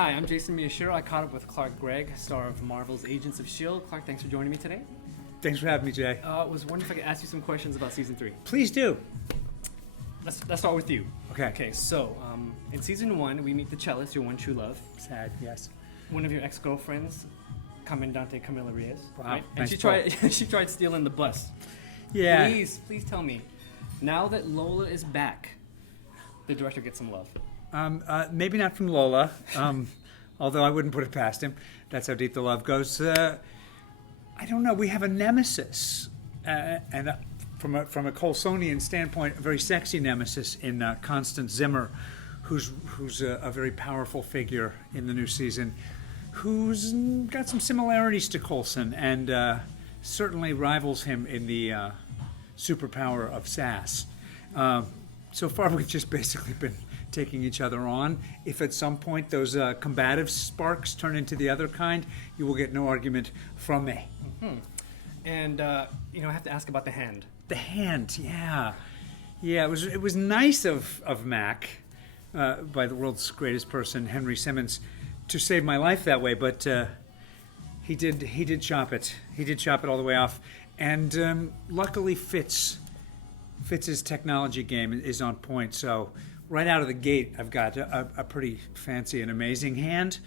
Hi, I'm Jason Miyashiro. I caught up with Clark Gregg, star of Marvel's Agents of S.H.I.E.L.D. Clark, thanks for joining me today. Thanks for having me, Jay. I was wondering if I could ask you some questions about Season 3. Please do. Let's start with you. Okay. Okay, so in Season 1, we meet the cellist, your one true love. Sad, yes. One of your ex-girlfriends, Comandante Camila Reyes. Wow, Right? And nice she tried stealing the bus. Yeah. Please tell me, now that Lola is back, the director gets some love. Maybe not from Lola, although I wouldn't put it past him. That's how deep the love goes. I don't know. We have a nemesis, and from a Coulsonian standpoint, a very sexy nemesis in Constance Zimmer, who's a very powerful figure in the new season, who's got some similarities to Coulson and certainly rivals him in the superpower of sass. So far, we've just basically been taking each other on. If at some point those combative sparks turn into the other kind, you will get no argument from me. Mm-hmm. And I have to ask about the hand. The hand, yeah. It was nice of Mac, by the world's greatest person, Henry Simmons, to save my life that way. But he did chop it. He did chop it all the way off. And luckily, Fitz's technology game is on point. So right out of the gate, I've got a pretty fancy and amazing hand.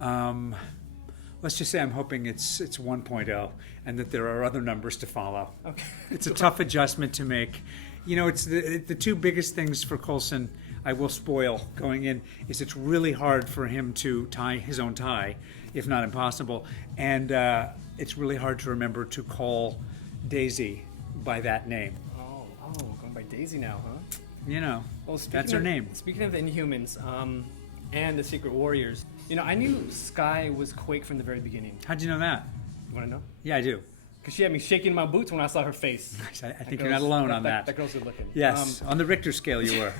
Let's just say I'm hoping it's 1.0 and that there are other numbers to follow. Okay. It's a tough adjustment to make. It's the two biggest things for Coulson I will spoil going in is it's really hard for him to tie his own tie, if not impossible. And it's really hard to remember to call Daisy by that name. Oh, going by Daisy now, huh? Well, that's her name. Speaking of the Inhumans and the Secret Warriors, I knew Skye was Quake from the very beginning. How'd you know that? You want to know? Yeah, I do. Because she had me shaking my boots when I saw her face. I think you're not alone on that. That girl's good looking. Yes, on the Richter scale you were.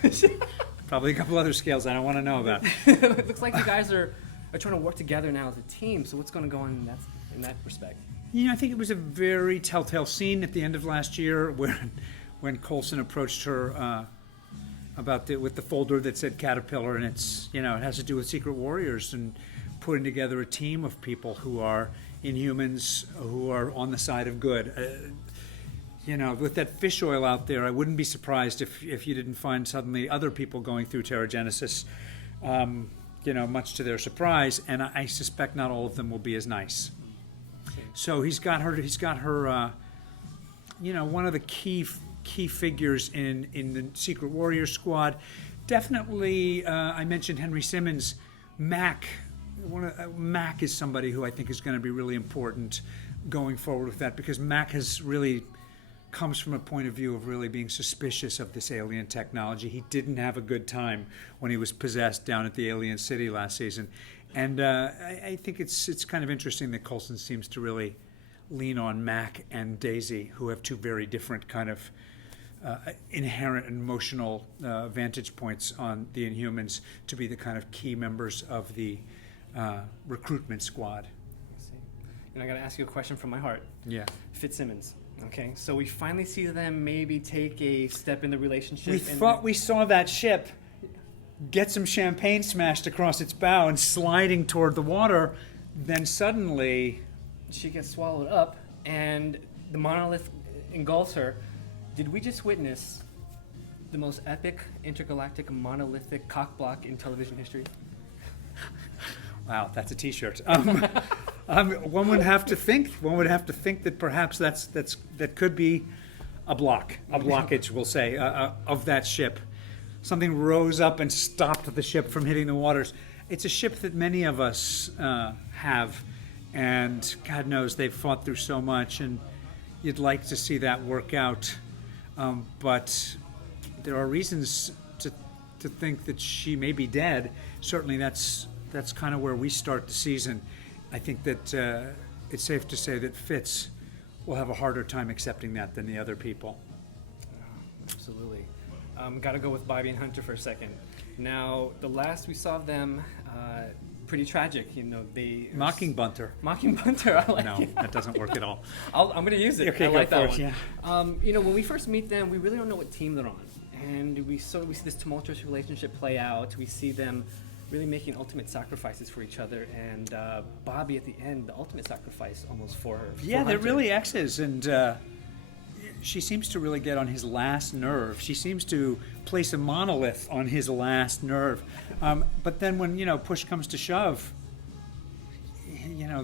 Probably a couple other scales I don't want to know about. It looks like you guys are trying to work together now as a team, so what's going to go on in that respect? I think it was a very telltale scene at the end of last year when Coulson approached her with the folder that said Caterpillar, and it has to do with Secret Warriors and putting together a team of people who are Inhumans, who are on the side of good. With that fish oil out there, I wouldn't be surprised if you didn't find suddenly other people going through Terrigenesis, much to their surprise, and I suspect not all of them will be as nice. So he's got her, one of the key figures in the Secret Warrior squad. Definitely, I mentioned Henry Simmons. Mac is somebody who I think is going to be really important going forward with that, because Mac comes from a point of view of really being suspicious of this alien technology. He didn't have a good time when he was possessed down at the alien city last season. And I think it's kind of interesting that Coulson seems to really lean on Mac and Daisy, who have two very different kind of inherent emotional vantage points on the Inhumans, to be the kind of key members of the recruitment squad. I see. I got to ask you a question from my heart. Yeah. Fitzsimmons. Okay, so we finally see them maybe take a step in the relationship. We thought we saw that ship get some champagne smashed across its bow and sliding toward the water. Then suddenly she gets swallowed up and the monolith engulfs her. Did we just witness the most epic intergalactic monolithic cockblock in television history? Wow, that's a T-shirt. One would have to think that perhaps that could be a blockage, we'll say, of that ship. Something rose up and stopped the ship from hitting the waters. It's a ship that many of us have, and God knows they've fought through so much, and you'd like to see that work out. But there are reasons to think that she may be dead. Certainly that's kind of where we start the season. I think that it's safe to say that Fitz will have a harder time accepting that than the other people. Absolutely. Got to go with Bobby and Hunter for a second. Now, the last we saw of them, pretty tragic. Mocking Bunter. Mocking Bunter. I like it. No, that doesn't work at all. I'm going to use it. Okay, I like that one. Yeah. When we first meet them, we really don't know what team they're on, and we see this tumultuous relationship play out. We see them really making ultimate sacrifices for each other, and Bobby at the end, the ultimate sacrifice almost for her. Yeah, for they're Hunter. really exes, and she seems to really get on his last nerve. She seems to place a monolith on his last nerve. But then when, push comes to shove,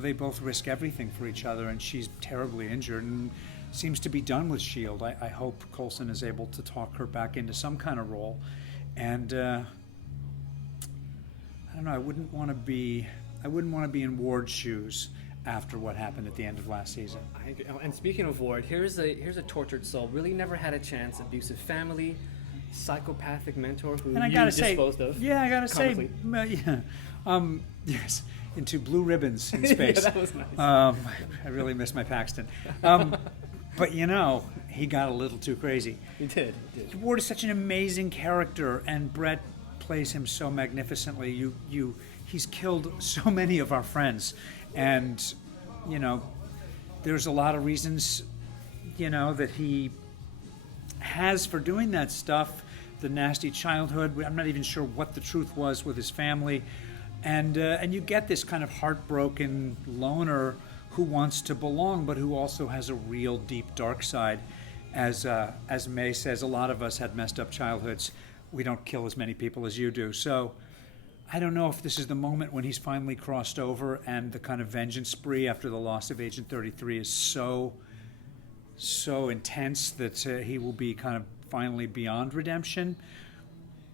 they both risk everything for each other, and she's terribly injured and seems to be done with S.H.I.E.L.D. I hope Coulson is able to talk her back into some kind of role. And I don't know, I wouldn't want to be in Ward's shoes after what happened at the end of last season. I agree. Oh, and speaking of Ward, here's a tortured soul. Really never had a chance. Abusive family, psychopathic mentor who And I you gotta say, disposed of. yeah, I gotta say, comically. yes, into blue ribbons in space. Yeah, that was nice. I really miss my Paxton. But he got a little too crazy. He did. Ward is such an amazing character, and Brett plays him so magnificently. He's killed so many of our friends, and there's a lot of reasons that he has for doing that stuff. The nasty childhood. I'm not even sure what the truth was with his family, and you get this kind of heartbroken loner who wants to belong, but who also has a real deep dark side. As May says, a lot of us had messed up childhoods. We don't kill as many people as you do. So I don't know if this is the moment when he's finally crossed over, and the kind of vengeance spree after the loss of Agent 33 is so intense that he will be kind of finally beyond redemption.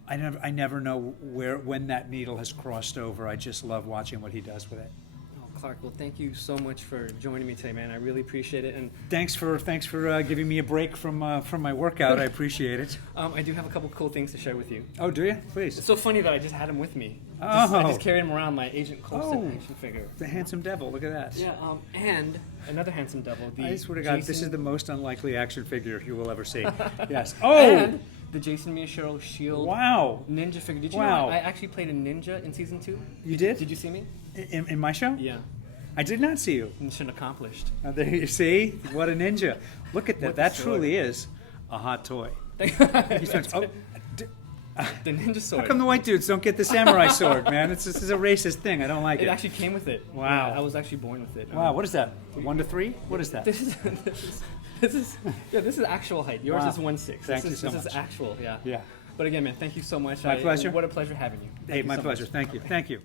I never know when that needle has crossed over. I just love watching what he does with it. Oh, Clark, well, thank you so much for joining me today, man. I really appreciate it. And thanks for giving me a break from my workout. I appreciate it. I do have a couple cool things to share with you. Oh, do you? Please. It's so funny that I just had him with me. Oh. I just carried him around, my Agent Coulson action figure. The handsome devil. Look at that. Yeah, and another handsome devil. I swear to God, this is the most unlikely action figure you will ever see. Yes. Oh! And the Jason Miyashiro S.H.I.E.L.D. Wow. ninja figure. Did you Wow. know I actually played a ninja in season 2? You did? Did you see me? In my show? Yeah. I did not see you. Mission accomplished. There you see? What a ninja. Look at that. With the That sword. truly is a hot toy. He starts, The ninja sword. how come the white dudes don't get the samurai sword, man? This is a racist thing. I don't like It it. actually came with it. Wow. Yeah, I was actually born with it. Wow, what is that? 1 to 3? What is that? This is actual height. Yours Wow. is 1.6. Thank you so This much. is actual, yeah. Yeah. But again, man, thank you so much. My pleasure. What a pleasure having you. Hey, Thank you my so pleasure. much. Thank you. Thank you.